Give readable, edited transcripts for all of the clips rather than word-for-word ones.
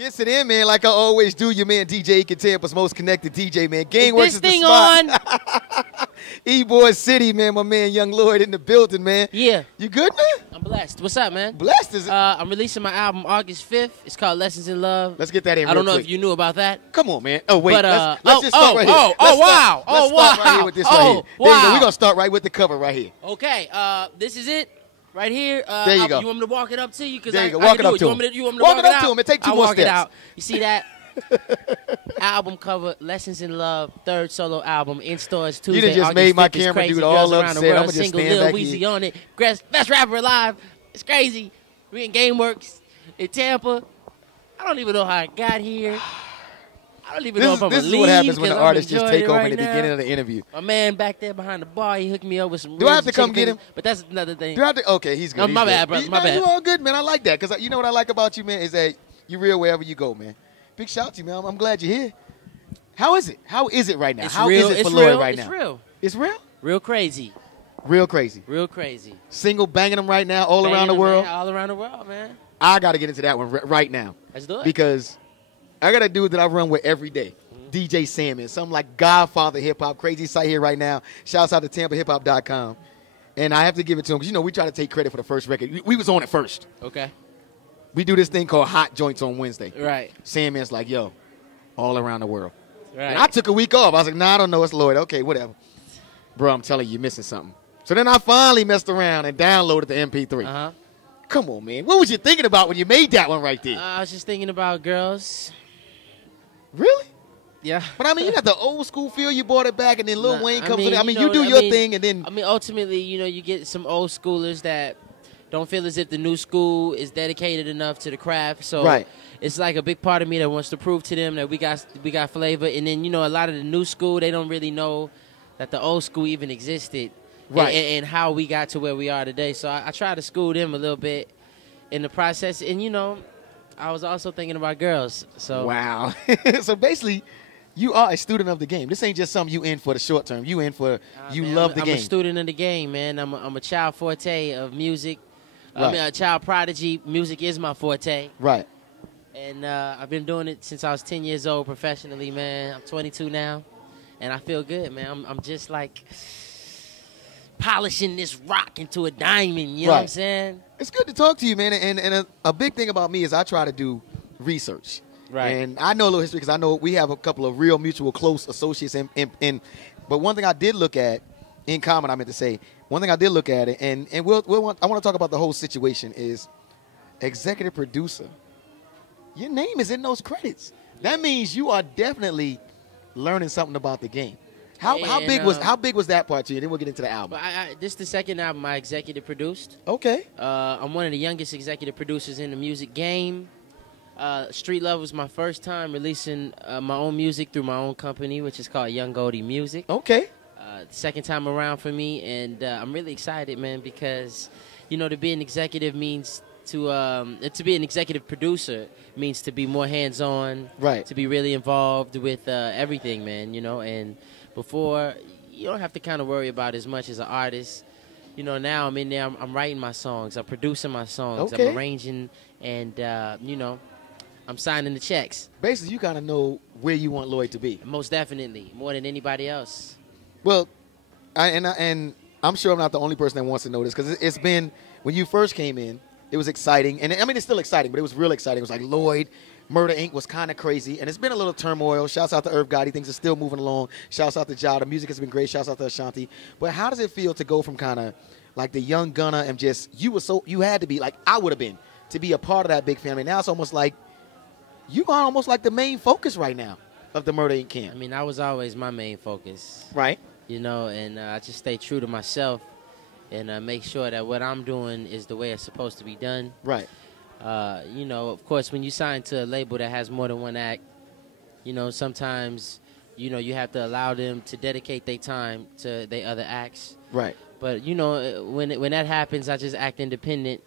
Gets it in, man, like I always do. Your man DJ Ekin, Tampa's most connected DJ, man. Gang Is Works this is the thing spot. E-Boy City, man. My man Young Lloyd in the building, man. Yeah. You good, man? I'm blessed. What's up, man? Blessed, is it? I'm releasing my album August 5th. It's called Lessons in Love. Let's get that in I don't real know quick. if you knew about that. Come on, man. Oh, wait. But, let's just start right here. Wow. Let's start right here with this right here. There you go. Wow. We're going to start right with the cover right here. Okay. This is it. Right here. There you go. You want me to walk it up to you? There you go. Walk it up to him. You want me to walk walk it up out? to him and take two I'll more walk steps. it out. You see that? Album cover, Lessons in Love, third solo album, in stores Tuesday. You done just August made my 5th. It's camera crazy. dude all Girls around upset. the world. I'ma just Single stand Lil back Weezy here. on it. Best rapper alive. It's crazy. We in GameWorks in Tampa. I don't even know how I got here. I don't even know if I'm This gonna is leave. what happens when the 'cause I'm artists just enjoying take it over right in the now. beginning of the interview. My man back there behind the bar, he hooked me up with some. Do I have ribs to and come get chicken him? But that's another thing. Do I have to? Okay, he's good. No, he's my good. bad, brother. My bad. You all good, man. I like that because you know what I like about you, man, is that you real wherever you go, man. Big shout out to you, man. I'm glad you're here. How is it? How is it right now? It's How real. is it for It's Lloyd real. right It's now? real. It's real? Real crazy. Real crazy. Real crazy. Single banging them right now all around Banging the them, world. man, all around the world, man. I got to get into that one right now. Let's do it. Because I got a dude that I run with every day. DJ Salmon, something like Godfather Hip Hop, crazy site here right now. Shouts out to TampaHipHop.com. And I have to give it to him because, you know, we try to take credit for the first record. We was on it first. Okay. We do this thing called Hot Joints on Wednesday. Right. Sandman's like, yo, all around the world. Right. And I took a week off. I was like, nah, I don't know. It's Lloyd. Okay, whatever. Bro, I'm telling you, you're missing something. So then I finally messed around and downloaded the MP3. Uh-huh. Come on, man. What was you thinking about when you made that one right there? I was just thinking about girls. Really? Yeah. But, I mean, you got the old school feel. You brought it back, and then Lil Nah, Wayne I comes mean, in. I mean, you you do know, your thing, and then... I mean, ultimately, you know, you get some old schoolers that don't feel as if the new school is dedicated enough to the craft. So Right. it's like a big part of me that wants to prove to them that we got flavor. And then, you know, a lot of the new school, they don't really know that the old school even existed. Right. And how we got to where we are today. So I try to school them a little bit in the process. And, you know, I was also thinking about girls. So Wow. So basically, you are a student of the game. This ain't just something you in for the short term. You in for, you man, love the game. I'm a student of the game, man. I'm a child forte of music. I Right. mean, a child prodigy. Music is my forte. Right. And I've been doing it since I was 10 years old professionally, man. I'm 22 now. And I feel good, man. I'm just like polishing this rock into a diamond. You know what I'm saying? It's good to talk to you, man. And a big thing about me is I try to do research. Right. And I know a little history because I know we have a couple of real mutual close associates. But one thing I did look at, in common, I meant to say, one thing I did look at it, and I want to talk about the whole situation, is executive producer. Your name is in those credits. That means you are definitely learning something about the game. How big was that part to you? Then we'll get into the album. But this is the second album I executive produced. Okay. I'm one of the youngest executive producers in the music game. Street Love was my first time releasing my own music through my own company, which is called Young Goldie Music. Okay. Second time around for me, and I'm really excited, man, because, you know, to be an executive means to be an executive producer means to be more hands-on, right? To be really involved with everything, man, you know. And before, you don't have to kind of worry about as much as an artist. You know, now I'm in there, I'm writing my songs, I'm producing my songs, okay. I'm arranging, and, you know, I'm signing the checks. Basically, you kind of know where you want Lloyd to be. Most definitely, more than anybody else. Well, and I'm sure I'm not the only person that wants to know this, because it's been, when you first came in, it was exciting. And I mean, it's still exciting, but it was real exciting. It was like Lloyd, Murder Inc. was kind of crazy. And it's been a little turmoil. Shouts out to Irv Gotti. Things are still moving along. Shouts out to Ja. The music has been great. Shouts out to Ashanti. But how does it feel to go from kind of like the young gunner and just, you had to be, like I would have been, to be a part of that big family. Now it's almost like, you are almost like the main focus right now of the Murder Inc. camp. I mean, I was always my main focus. Right. You know, and I just stay true to myself and make sure that what I'm doing is the way it's supposed to be done. Right. You know, of course, when you sign to a label that has more than one act, you know, sometimes, you know, you have to allow them to dedicate their time to their other acts. Right. But, you know, when that happens, I just act independent.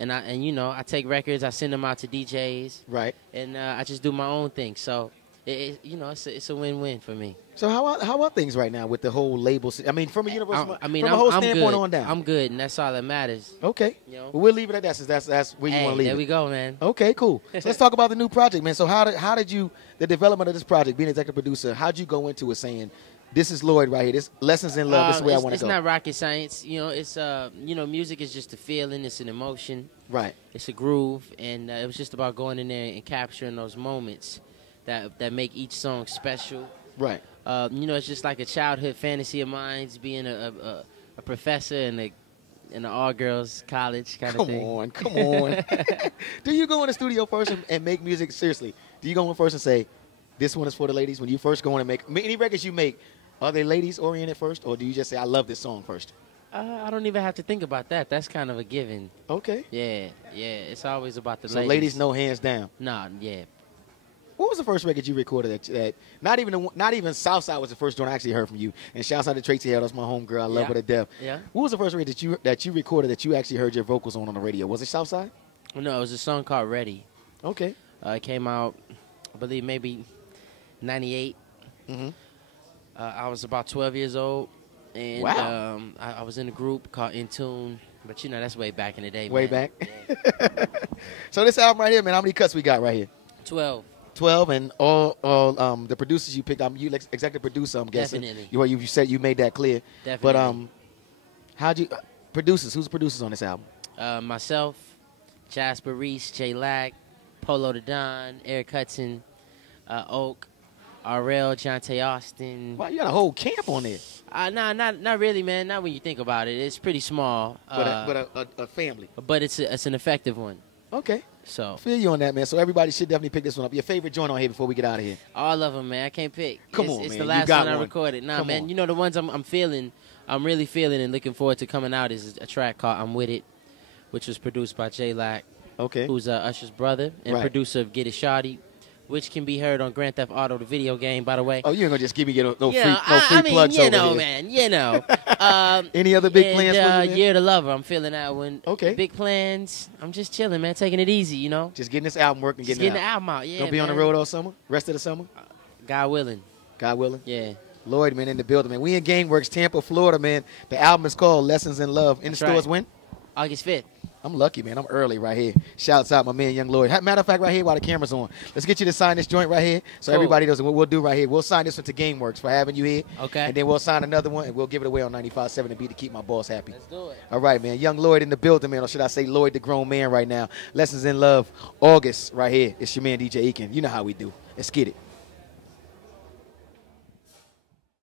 And you know, I take records, I send them out to DJs. Right. And I just do my own thing. So it's a win-win for me. So how are things right now with the whole label? I mean, from a universal, I mean, from a whole I'm standpoint good. on down. I'm good, and that's all that matters. Okay. You know? Well, we'll leave it at that since that's where you want to leave There it. we go, man. Okay, cool. So let's talk about the new project, man. So how did you, the development of this project, being executive producer, how'd you go into it saying, this is Lloyd right here, this Lessons in Love, this is where I want to go? It's not rocket science. You know, it's music is just a feeling. It's an emotion. Right. It's a groove, and it was just about going in there and capturing those moments that make each song special. Right. It's just like a childhood fantasy of mine, being a professor in an all-girls college kind of thing. Come on. Do you go in the studio first and make music? Seriously, do you go in first and say, this one is for the ladies? When you first go in and make any records you make, are they ladies-oriented first, or do you just say, I love this song first? I don't even have to think about that. That's kind of a given. Okay. Yeah. It's always about the so ladies. So ladies know hands down. Nah, yeah. What was the first record you recorded that not even Southside was the first one I actually heard from you? And shouts out to Tracy Hale, that's my homegirl. I love her to death. Yeah. What was the first record that you recorded that you actually heard your vocals on the radio? Was it Southside? No, it was a song called Ready. Okay. It came out, I believe, maybe 98. Mm-hmm. I was about 12 years old. And wow. I was in a group called In Tune. But, that's way back in the day, Way man. back? Yeah. So this album right here, man, how many cuts we got right here? 12. 12, and all the producers you picked, you executive producer, I'm guessing. Definitely. You said you made that clear. Definitely. But how'd you producers? Who's the producers on this album? Myself, Jasper Reese, Jay Lack, Polo the Don, Eric Hudson, Oak, RL, Jonte Austin. Wow, you got a whole camp on there. Not really, man. Not when you think about it. It's pretty small. But a family. But it's an effective one. Okay. So I feel you on that, man. So everybody should definitely pick this one up. Your favorite joint on here before we get out of here? All of them, man. I can't pick. Come on, it's man. the last one I recorded. Nah, Come man. on. You know the ones I'm feeling, I'm really feeling and looking forward to coming out is a track called I'm With It, which was produced by Jay Lack, who's Usher's brother and producer of Get It Shawty, which can be heard on Grand Theft Auto, the video game, by the way. Oh, you ain't gonna just give me no free plugs over here. Man, you know. Any other big plans for you, Year to Lover, I'm feeling that one. Okay. Big plans. I'm just chilling, man, taking it easy, you know. Just getting this album working, just getting the album out, yeah. Gonna be on the road all summer? Rest of the summer? God willing. God willing? Yeah. Lloyd, man, in the building, man. We in GameWorks, Tampa, Florida, man. The album is called Lessons in Love. In the stores when? August 5th. I'm lucky, man. I'm early right here. Shouts out my man, Young Lloyd. Matter of fact, right here while the camera's on, let's get you to sign this joint right here so everybody knows what we'll do right here. We'll sign this one to GameWorks for having you here. Okay. And then we'll sign another one, and we'll give it away on 95.7 to be to keep my boss happy. Let's do it. All right, man. Young Lloyd in the building, man. Or should I say Lloyd, the grown man right now. Lessons in Love, August right here. It's your man, DJ Ekin. You know how we do. Let's get it.